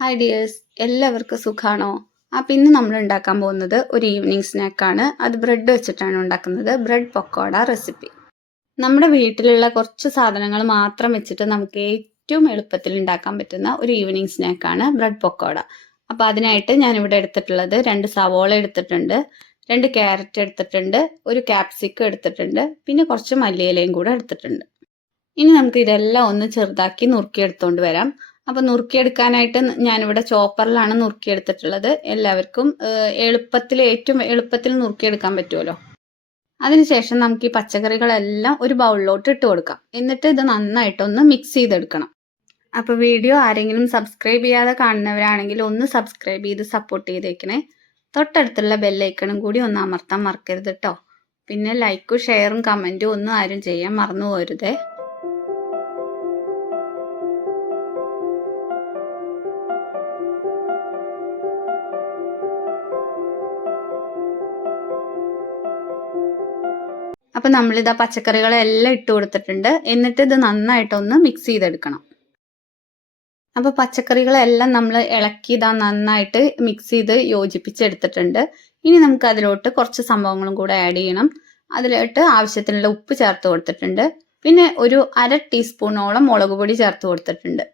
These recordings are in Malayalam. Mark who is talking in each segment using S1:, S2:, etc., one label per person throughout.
S1: ഹായ് ഡിയേഴ്സ് എല്ലാവർക്കും സുഖാണോ? അപ്പം ഇന്ന് നമ്മൾ ഉണ്ടാക്കാൻ പോകുന്നത് ഒരു ഈവനിങ് സ്നാക്കാണ് അത് ബ്രെഡ് വെച്ചിട്ടാണ് ഉണ്ടാക്കുന്നത്. ബ്രെഡ് പക്കോട റെസിപ്പി നമ്മുടെ വീട്ടിലുള്ള കുറച്ച് സാധനങ്ങൾ മാത്രം വെച്ചിട്ട് നമുക്ക് ഏറ്റവും എളുപ്പത്തിൽ ഉണ്ടാക്കാൻ പറ്റുന്ന ഒരു ഈവനിങ് സ്നാക്കാണ് ബ്രെഡ് പക്കോട. അപ്പോൾ അതിനായിട്ട് ഞാനിവിടെ എടുത്തിട്ടുള്ളത് രണ്ട് സവോള എടുത്തിട്ടുണ്ട് രണ്ട് ക്യാരറ്റ് എടുത്തിട്ടുണ്ട് ഒരു ക്യാപ്സിക്കം എടുത്തിട്ടുണ്ട് പിന്നെ കുറച്ച് മല്ലിയിലയും കൂടെ എടുത്തിട്ടുണ്ട്. ഇനി നമുക്ക് ഇതെല്ലാം ഒന്ന് ചെറുതാക്കി നുറുക്കിയെടുത്തുകൊണ്ട് വരാം. അപ്പൊ നുറുക്കിയെടുക്കാനായിട്ട് ഞാനിവിടെ ചോപ്പറിലാണ് നുറുക്കിയെടുത്തിട്ടുള്ളത്. എല്ലാവർക്കും എളുപ്പത്തിൽ ഏറ്റവും എളുപ്പത്തിൽ നുറുക്കിയെടുക്കാൻ പറ്റുമല്ലോ അതിനുശേഷം നമുക്ക് ഈ പച്ചക്കറികളെല്ലാം ഒരു ബൗളിലോട്ട് ഇട്ട് കൊടുക്കാം. എന്നിട്ട് ഇത് നന്നായിട്ടൊന്ന് മിക്സ് ചെയ്തെടുക്കണം. അപ്പൊ വീഡിയോ ആരെങ്കിലും സബ്സ്ക്രൈബ് ചെയ്യാതെ കാണുന്നവരാണെങ്കിൽ ഒന്ന് സബ്സ്ക്രൈബ് ചെയ്ത് സപ്പോർട്ട് ചെയ്തേക്കണേ. തൊട്ടടുത്തുള്ള ബെല്ലൈക്കണും കൂടി ഒന്ന് അമർത്താൻ മറക്കരുത് കേട്ടോ പിന്നെ ലൈക്കും ഷെയറും കമന്റും ഒന്നും ആരും ചെയ്യാൻ മറന്നു പോരുതേ അപ്പം നമ്മളിതാ പച്ചക്കറികളെല്ലാം ഇട്ട് കൊടുത്തിട്ടുണ്ട്. എന്നിട്ട് ഇത് നന്നായിട്ടൊന്ന് മിക്സ് ചെയ്തെടുക്കണം. അപ്പോൾ പച്ചക്കറികളെല്ലാം നമ്മൾ ഇളക്കി ഇതാ നന്നായിട്ട് മിക്സ് ചെയ്ത് യോജിപ്പിച്ചെടുത്തിട്ടുണ്ട്. ഇനി നമുക്ക് അതിലോട്ട് കുറച്ച് സംഭവങ്ങളും കൂടെ ആഡ് ചെയ്യണം. അതിലോട്ട് ആവശ്യത്തിനുള്ള ഉപ്പ് ചേർത്ത് കൊടുത്തിട്ടുണ്ട്. പിന്നെ ഒരു അര ടീസ്പൂണോളം മുളക് പൊടി ചേർത്ത് കൊടുത്തിട്ടുണ്ട്.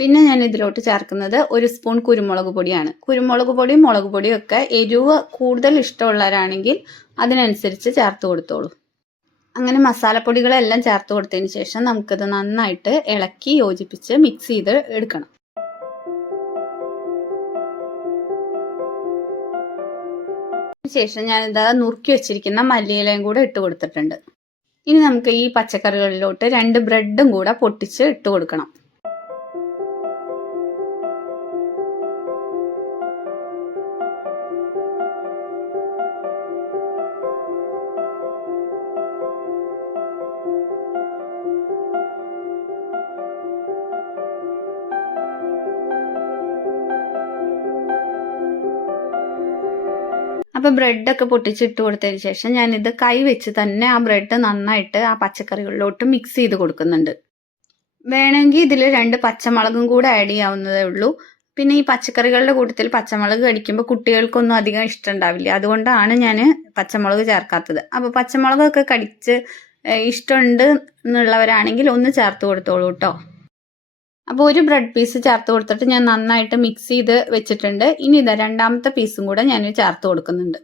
S1: പിന്നെ ഞാൻ ഇതിലോട്ട് ചേർക്കുന്നത് ഒരു സ്പൂൺ കുരുമുളക് പൊടിയാണ്. കുരുമുളക് പൊടിയും മുളക് പൊടിയും ഒക്കെ എരിവ് കൂടുതൽ ഇഷ്ടമുള്ളവരാണെങ്കിൽ അതിനനുസരിച്ച് ചേർത്ത് കൊടുത്തോളൂ. അങ്ങനെ മസാലപ്പൊടികളെല്ലാം ചേർത്ത് കൊടുത്തതിന് ശേഷം നമുക്കിത് നന്നായിട്ട് ഇളക്കി യോജിപ്പിച്ച് മിക്സ് ചെയ്ത് എടുക്കണം. ശേഷം ഞാൻ ഇതാ നുറുക്കി വെച്ചിരിക്കുന്ന മല്ലിയിലയും കൂടെ ഇട്ട് കൊടുത്തിട്ടുണ്ട്. ഇനി നമുക്ക് ഈ പച്ചക്കറികളിലോട്ട് രണ്ട് ബ്രെഡും കൂടെ പൊട്ടിച്ച് ഇട്ട് കൊടുക്കണം. അപ്പോൾ ബ്രെഡൊക്കെ പൊട്ടിച്ചിട്ട് കൊടുത്തതിന് ശേഷം ഞാൻ ഇത് കൈ വെച്ച് തന്നെ ആ ബ്രെഡ് നന്നായിട്ട് ആ പച്ചക്കറികളിലോട്ട് മിക്സ് ചെയ്ത് കൊടുക്കുന്നുണ്ട്. വേണമെങ്കിൽ ഇതിൽ രണ്ട് പച്ചമുളകും കൂടെ ആഡ് ചെയ്യാവുന്നതേ ഉള്ളൂ. പിന്നെ ഈ പച്ചക്കറികളുടെ കൂട്ടത്തിൽ പച്ചമുളക് കടിക്കുമ്പോൾ കുട്ടികൾക്കൊന്നും അധികം ഇഷ്ടമുണ്ടാവില്ല. അതുകൊണ്ടാണ് ഞാൻ പച്ചമുളക് ചേർക്കാത്തത്. അപ്പോൾ പച്ചമുളകൊക്കെ കടിച്ച് ഇഷ്ടമുണ്ട് എന്നുള്ളവരാണെങ്കിൽ ഒന്ന് ചേർത്ത് കൊടുത്തോളൂ കേട്ടോ അപ്പോൾ ഒരു ബ്രെഡ് പീസ് ചേർത്ത് കൊടുത്തിട്ട് ഞാൻ നന്നായിട്ട് മിക്സ് ചെയ്ത് വെച്ചിട്ടുണ്ട്. ഇനി ഇതാ രണ്ടാമത്തെ പീസും കൂടെ ഞാൻ ചേർത്ത് കൊടുക്കുന്നുണ്ട്.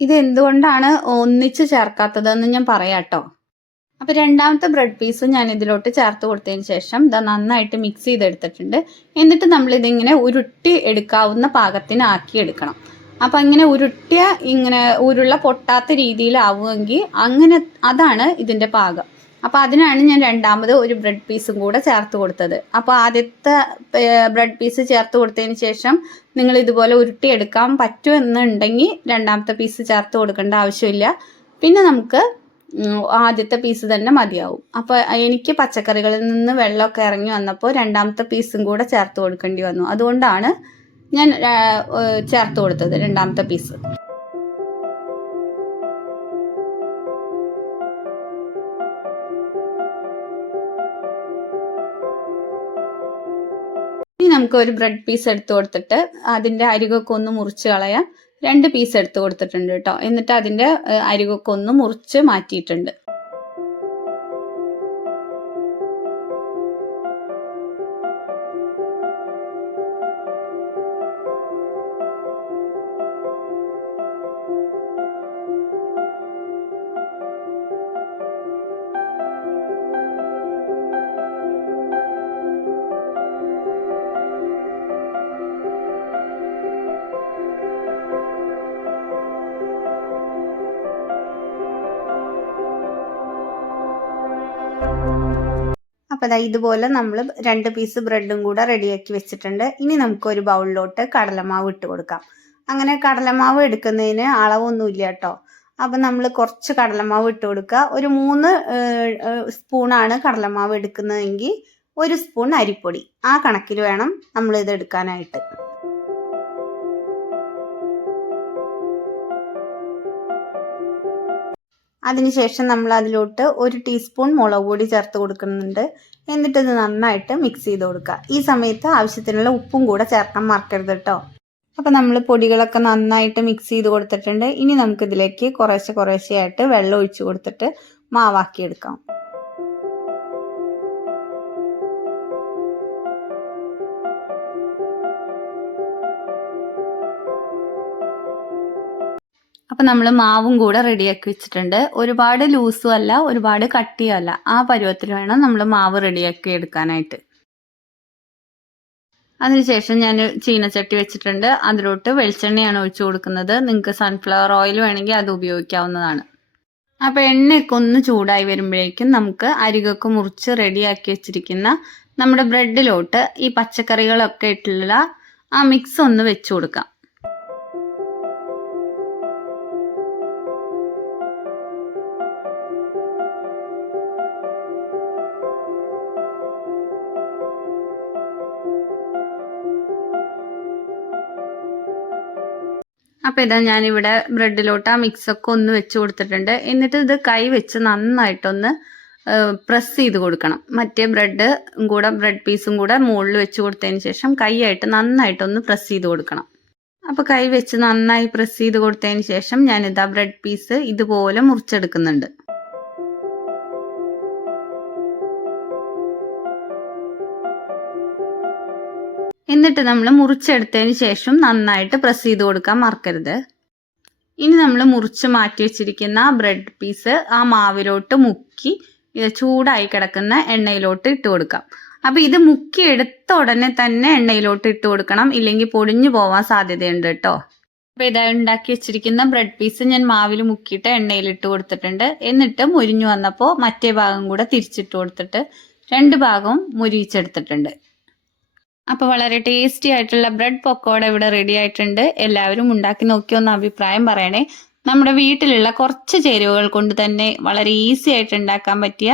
S1: ഇത് എന്തുകൊണ്ടാണ് ഒന്നിച്ച് ചേർക്കാത്തതെന്ന് ഞാൻ പറയാട്ടോ. കേട്ടോ അപ്പോൾ രണ്ടാമത്തെ ബ്രെഡ് പീസും ഞാൻ ഇതിലോട്ട് ചേർത്ത് കൊടുത്തതിന് ശേഷം ഇതാ നന്നായിട്ട് മിക്സ് ചെയ്തെടുത്തിട്ടുണ്ട്. എന്നിട്ട് നമ്മൾ ഇതിങ്ങനെ ഉരുട്ടി എടുക്കാവുന്ന പാകത്തിനാക്കി എടുക്കണം. അപ്പം ഇങ്ങനെ ഉരുട്ടിയ ഇങ്ങനെ ഉരുള പൊട്ടാത്ത രീതിയിലാവുമെങ്കിൽ അങ്ങനെ അതാണ് ഇതിന്റെ പാകം. അപ്പോൾ അതിനാണ് ഞാൻ രണ്ടാമത് ഒരു ബ്രെഡ് പീസും കൂടെ ചേർത്ത് കൊടുത്തത്. അപ്പോൾ ആദ്യത്തെ ബ്രെഡ് പീസ് ചേർത്ത് കൊടുത്തതിന് ശേഷം നിങ്ങൾ ഇതുപോലെ ഉരുട്ടിയെടുക്കാൻ പറ്റുമെന്നുണ്ടെങ്കിൽ രണ്ടാമത്തെ പീസ് ചേർത്ത് കൊടുക്കേണ്ട ആവശ്യമില്ല. പിന്നെ നമുക്ക് ആദ്യത്തെ പീസ് തന്നെ മതിയാവും. അപ്പോൾ എനിക്ക് പച്ചക്കറികളിൽ നിന്ന് വെള്ളമൊക്കെ ഇറങ്ങി വന്നപ്പോൾ രണ്ടാമത്തെ പീസും കൂടെ ചേർത്ത് കൊടുക്കേണ്ടി വന്നു. അതുകൊണ്ടാണ് ഞാൻ ചേർത്ത് കൊടുത്തത് രണ്ടാമത്തെ പീസ് നമുക്ക് ഒരു ബ്രെഡ് പീസ് എടുത്തു കൊടുത്തിട്ട് അതിന്റെ അരികൊക്കെ ഒന്ന് മുറിച്ച് കളയാം. രണ്ട് പീസ് എടുത്തു കൊടുത്തിട്ടുണ്ട് കേട്ടോ. എന്നിട്ട് അതിന്റെ അരികൊക്കെ ഒന്ന് മുറിച്ച് മാറ്റിയിട്ടുണ്ട്. അപ്പോൾ അതാ ഇതുപോലെ നമ്മൾ രണ്ട് പീസ് ബ്രെഡും കൂടെ റെഡിയാക്കി വെച്ചിട്ടുണ്ട്. ഇനി നമുക്ക് ഒരു ബൗളിലോട്ട് കടലമാവ് ഇട്ട് കൊടുക്കാം. അങ്ങനെ കടലമാവ് എടുക്കുന്നതിന് അളവൊന്നുമില്ല കേട്ടോ. അപ്പം നമ്മൾ കുറച്ച് കടലമാവ് ഇട്ട് കൊടുക്കുക. ഒരു മൂന്ന് സ്പൂണാണ് കടലമാവ് എടുക്കുന്നതെങ്കിൽ ഒരു സ്പൂൺ അരിപ്പൊടി. ആ കണക്കിൽ വേണം നമ്മൾ ഇത് എടുക്കാനായിട്ട്. അതിനുശേഷം നമ്മൾ അതിലോട്ട് ഒരു ടീസ്പൂൺ മുളക് പൊടി ചേർത്ത് കൊടുക്കുന്നുണ്ട്. എന്നിട്ട് ഇത് നന്നായിട്ട് മിക്സ് ചെയ്ത് കൊടുക്കുക. ഈ സമയത്ത് ആവശ്യത്തിനുള്ള ഉപ്പും കൂടെ ചേർക്കാൻ മറക്കരുത് കേട്ടോ. അപ്പോൾ നമ്മൾ പൊടികളൊക്കെ നന്നായിട്ട് മിക്സ് ചെയ്ത് കൊടുത്തിട്ടുണ്ട്. ഇനി നമുക്കിതിലേക്ക് കുറേശ്ശെ കുറേശ്ശെയായിട്ട് വെള്ളം ഒഴിച്ച് കൊടുത്തിട്ട് മാവാക്കി അപ്പം നമ്മൾ മാവും കൂടെ റെഡിയാക്കി വെച്ചിട്ടുണ്ട്. ഒരുപാട് ലൂസും അല്ല ഒരുപാട് കട്ടിയും അല്ല. ആ പരുവത്തിൽ വേണം നമ്മൾ മാവ് റെഡിയാക്കി എടുക്കാനായിട്ട്. അതിനുശേഷം ഞാൻ ചീനച്ചട്ടി വെച്ചിട്ടുണ്ട്. അതിലോട്ട് വെളിച്ചെണ്ണയാണ് ഒഴിച്ചു കൊടുക്കുന്നത്. നിങ്ങൾക്ക് സൺഫ്ലവർ ഓയിൽ വേണമെങ്കിൽ അത് ഉപയോഗിക്കാവുന്നതാണ്. അപ്പോൾ എണ്ണയൊക്കെ ഒന്ന് ചൂടായി വരുമ്പോഴേക്കും നമുക്ക് അരികൊക്കെ മുറിച്ച് റെഡിയാക്കി വെച്ചിരിക്കുന്ന നമ്മുടെ ബ്രെഡിലോട്ട് ഈ പച്ചക്കറികളൊക്കെ ഇട്ടുള്ള ആ മിക്സ് ഒന്ന് വെച്ചു കൊടുക്കാം. അപ്പോൾ ഇതാ ഞാനിവിടെ ബ്രെഡിലോട്ട് ആ മിക്സൊക്കെ ഒന്ന് വെച്ച് കൊടുത്തിട്ടുണ്ട്. എന്നിട്ട് ഇത് കൈ വെച്ച് നന്നായിട്ടൊന്ന് പ്രസ് ചെയ്ത് കൊടുക്കണം. മറ്റേ ബ്രെഡ് കൂടെ ബ്രെഡ് പീസും കൂടെ മുകളിൽ വെച്ച് കൊടുത്തതിന് ശേഷം കൈയായിട്ട് നന്നായിട്ടൊന്ന് പ്രസ് ചെയ്ത് കൊടുക്കണം. അപ്പോൾ കൈ വെച്ച് നന്നായി പ്രസ് ചെയ്ത് കൊടുത്തതിന് ശേഷം ഞാനിതാ ബ്രെഡ് പീസ് ഇതുപോലെ മുറിച്ചെടുക്കുന്നുണ്ട്. എന്നിട്ട് നമ്മൾ മുറിച്ചെടുത്തതിന് ശേഷം നന്നായിട്ട് പ്രസ് ചെയ്ത് കൊടുക്കാൻ മറക്കരുത്. ഇനി നമ്മൾ മുറിച്ച് മാറ്റി വെച്ചിരിക്കുന്ന ബ്രെഡ് പീസ് ആ മാവിലോട്ട് മുക്കി ചൂടായി കിടക്കുന്ന എണ്ണയിലോട്ട് ഇട്ട് കൊടുക്കാം. അപ്പോൾ ഇത് മുക്കി എടുത്ത ഉടനെ തന്നെ എണ്ണയിലോട്ട് ഇട്ട് കൊടുക്കണം. ഇല്ലെങ്കിൽ പൊടിഞ്ഞു പോവാൻ സാധ്യതയുണ്ട് കേട്ടോ അപ്പോൾ ഇതായി ഉണ്ടാക്കി വെച്ചിരിക്കുന്ന ബ്രെഡ് പീസ് ഞാൻ മാവിൽ മുക്കിയിട്ട് എണ്ണയിൽ ഇട്ട് കൊടുത്തിട്ടുണ്ട്. എന്നിട്ട് മുരിഞ്ഞു വന്നപ്പോൾ മറ്റേ ഭാഗം കൂടെ തിരിച്ചിട്ട് കൊടുത്തിട്ട് രണ്ട് ഭാഗവും മുരിയിച്ചെടുത്തിട്ടുണ്ട്. അപ്പോൾ വളരെ ടേസ്റ്റി ആയിട്ടുള്ള ബ്രെഡ് പൊക്കോട ഇവിടെ റെഡി ആയിട്ടുണ്ട്. എല്ലാവരും ഉണ്ടാക്കി നോക്കി ഒന്ന് അഭിപ്രായം പറയണേ. നമ്മുടെ വീട്ടിലുള്ള കുറച്ച് ചേരുവകൾ കൊണ്ട് തന്നെ വളരെ ഈസി ആയിട്ട് ഉണ്ടാക്കാൻ പറ്റിയ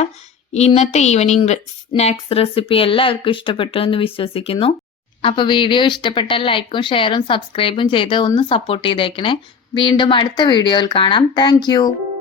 S1: ഇന്നത്തെ ഈവനിങ് സ്നാക്സ് റെസിപ്പി എല്ലാവർക്കും ഇഷ്ടപ്പെട്ടു എന്ന് വിശ്വസിക്കുന്നു. അപ്പോൾ വീഡിയോ ഇഷ്ടപ്പെട്ടാൽ ലൈക്കും ഷെയറും സബ്സ്ക്രൈബും ചെയ്ത് ഒന്ന് സപ്പോർട്ട് ചെയ്തേക്കണേ. വീണ്ടും അടുത്ത വീഡിയോയിൽ കാണാം. താങ്ക്